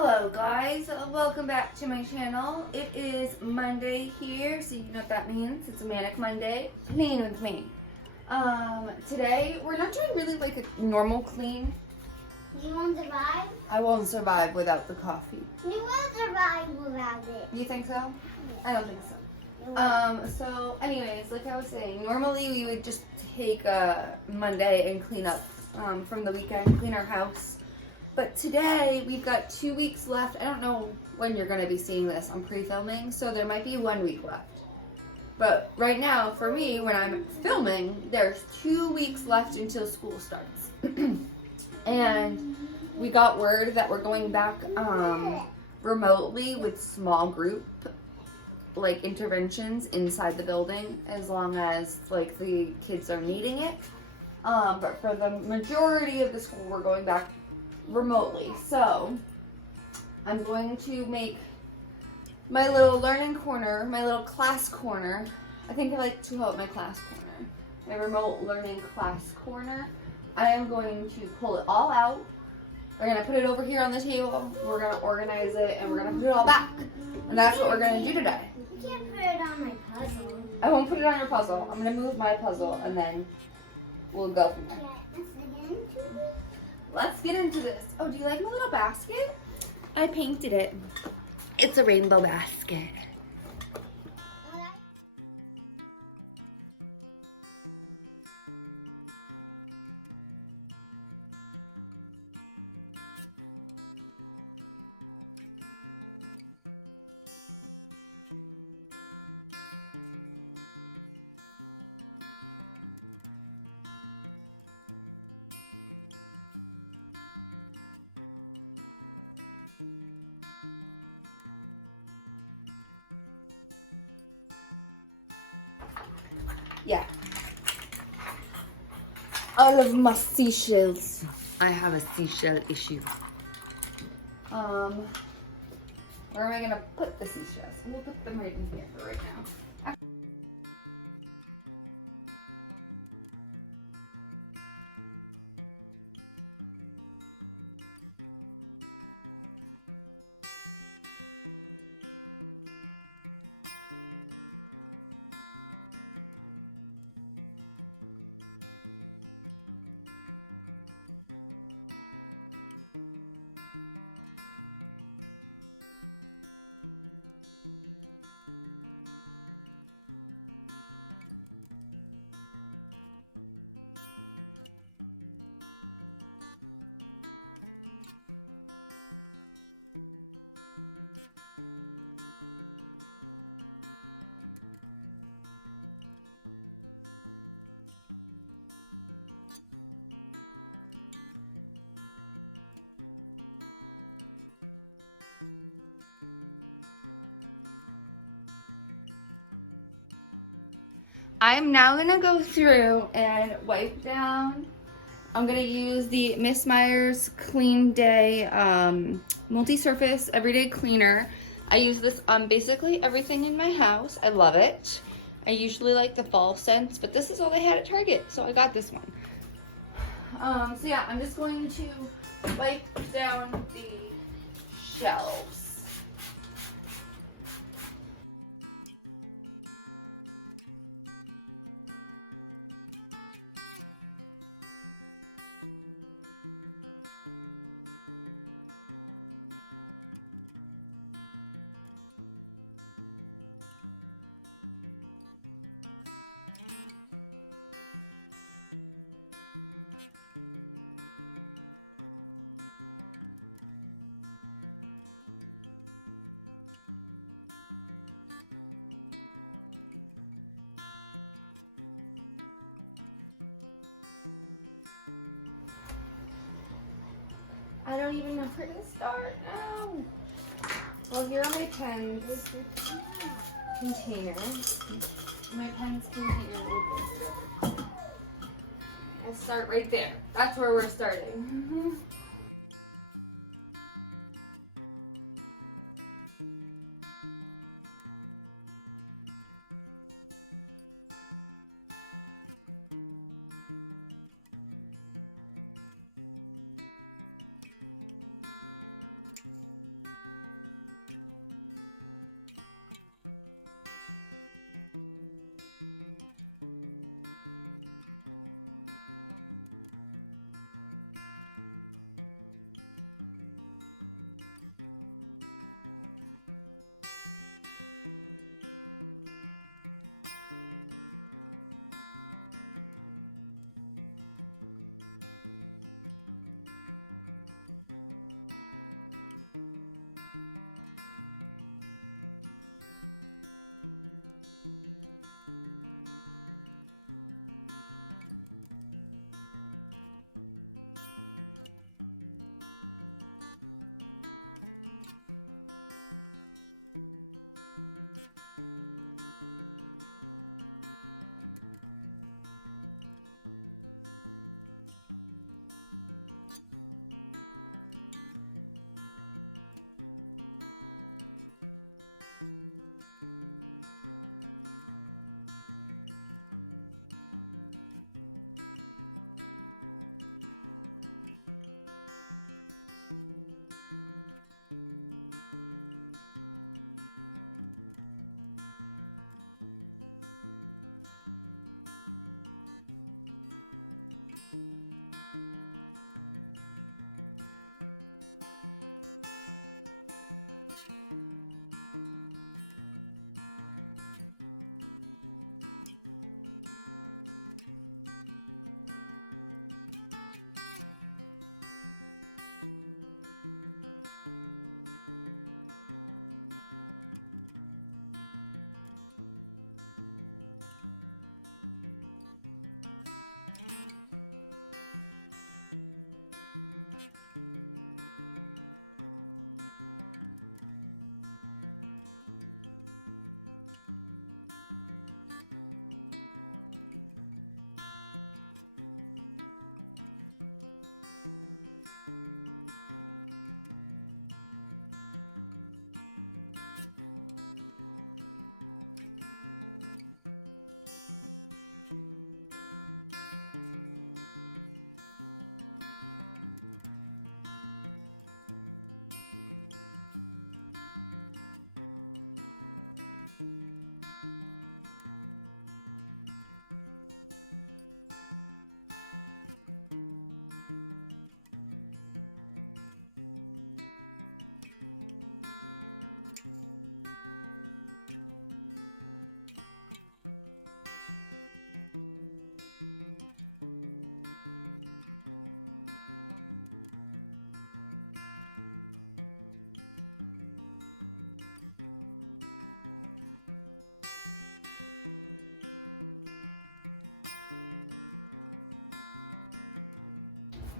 Hello guys, welcome back to my channel. It is Monday here, so you know what that means. It's a manic Monday. Clean with me. Today we're not doing really like a normal clean. You won't survive? I won't survive without the coffee. You will survive without it. You think so? I don't think so. So anyways, like I was saying, normally we would just take a Monday and clean up from the weekend, clean our house. But today, we've got 2 weeks left. I don't know when you're going to be seeing this. I'm pre-filming, so there might be 1 week left. But right now, for me, when I'm filming, there's 2 weeks left until school starts. And we got word that we're going back remotely with small group like interventions inside the building, as long as like the kids are needing it. But for the majority of the school, we're going back remotely. So I'm going to make my little learning corner, my little class corner. I think I like to call it my class corner, my remote learning class corner. I am going to pull it all out. We're going to put it over here on the table. We're going to organize it and we're going to put it all back. And that's what we're going to do today. You can't put it on my puzzle. I won't put it on your puzzle. I'm going to move my puzzle and then we'll go from there. Let's get into this. Oh, do you like my little basket? I painted it. It's a rainbow basket. Yeah. All of my seashells. I have a seashell issue. Where am I gonna put the seashells? We'll put them right in here for right now. I'm now gonna go through and wipe down. I'm gonna use the Miss Meyer's Clean Day multi-surface everyday cleaner. I use this on basically everything in my house. I love it. I usually like the fall scents, but this is all they had at Target, so I got this one. So yeah, I'm just going to wipe down the shelves. I don't even know where to start now. Well, here are my pens container. My pens container. We'll start right there. That's where we're starting.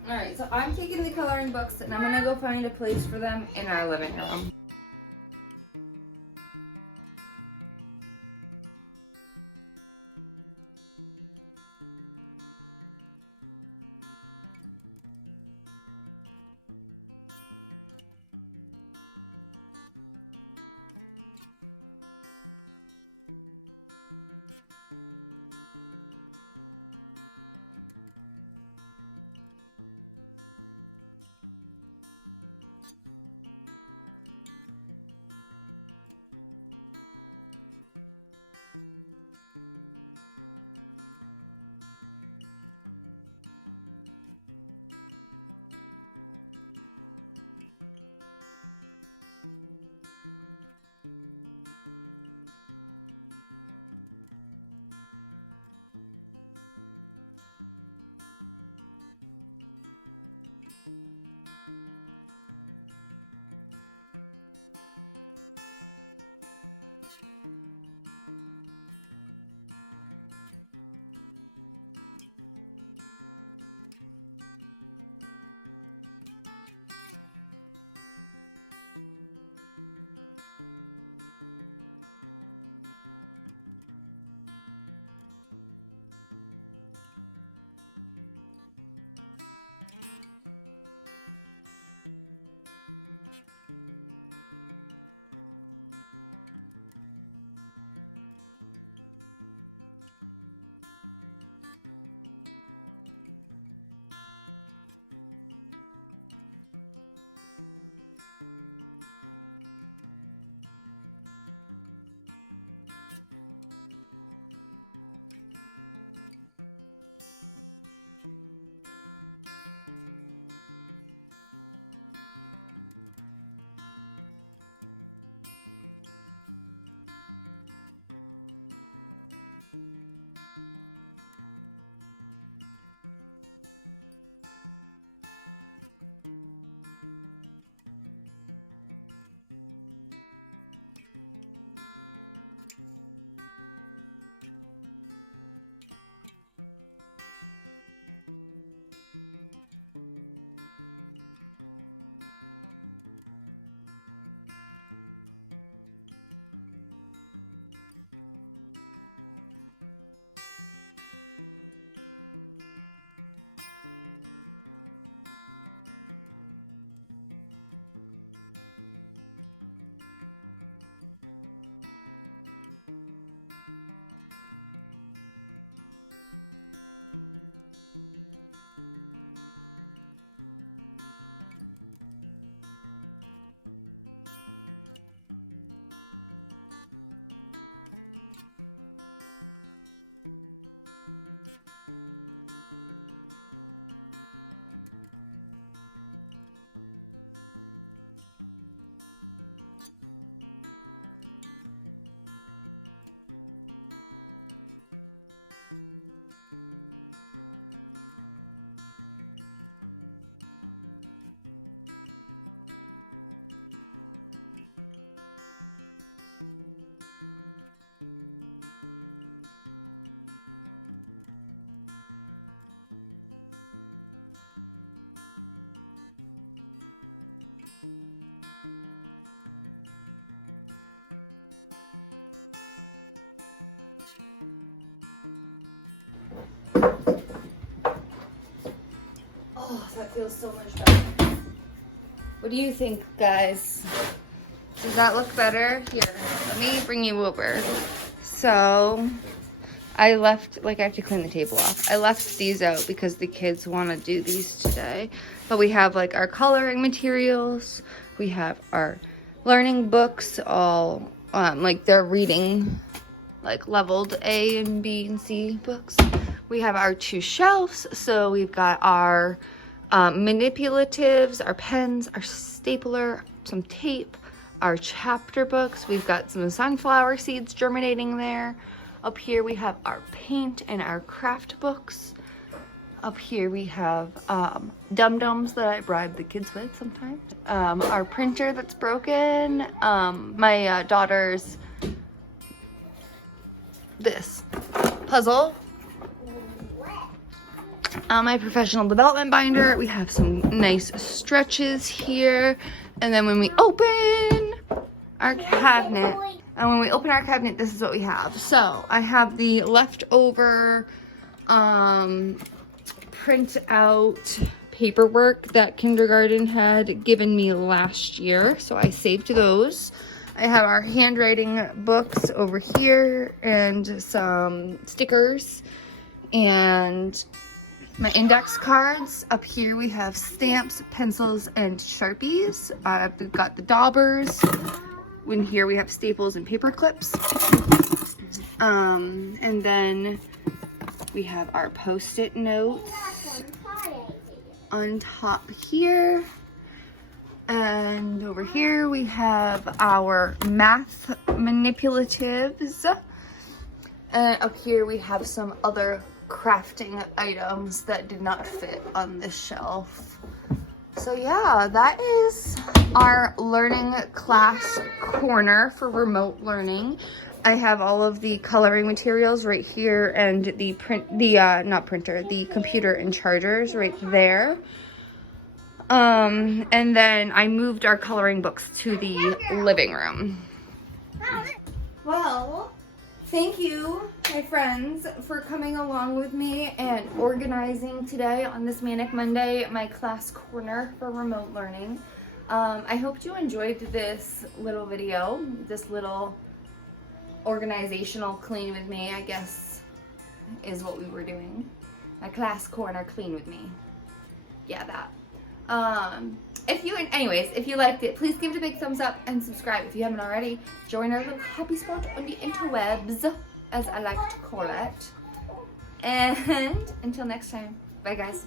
Alright, so I'm taking the coloring books and I'm gonna go find a place for them in our living room. What do you think, guys? Does that look better? Here, let me bring you over. So, I left, like I have to clean the table off. I left these out because the kids want to do these today. But we have like our coloring materials. We have our learning books, all like they're reading, like leveled A and B and C books. We have our 2 shelves. So we've got our manipulatives, our pens, our stapler, some tape, our chapter books. We've got some sunflower seeds germinating there. Up here we have our paint and our craft books. Up here we have dum-dums that I bribe the kids with sometimes. Our printer that's broken. My daughter's this puzzle. My professional development binder. We have some nice stretches here. And then when we open our cabinet, this is what we have. So I have the leftover print out paperwork that kindergarten had given me last year. So I saved those. I have our handwriting books over here and some stickers and my index cards. Up here we have stamps, pencils, and Sharpies. I've got the daubers. In here we have staples and paper clips. And then we have our Post-it notes on top here. And over here we have our math manipulatives. And up here we have some other crafting items that did not fit on this shelf. So yeah, that is our learning class corner for remote learning. I have all of the coloring materials right here and the the computer and chargers right there. And then I moved our coloring books to the living room. Well, thank you, my friends, for coming along with me and organizing today on this Manic Monday, my class corner for remote learning. I hope you enjoyed this little video, this little organizational clean with me, I guess, is what we were doing. My class corner clean with me. Yeah, that. If you liked it, please give it a big thumbs up and subscribe if you haven't already. Join our little happy spot on the interwebs, as I like to call it. And until next time, bye guys.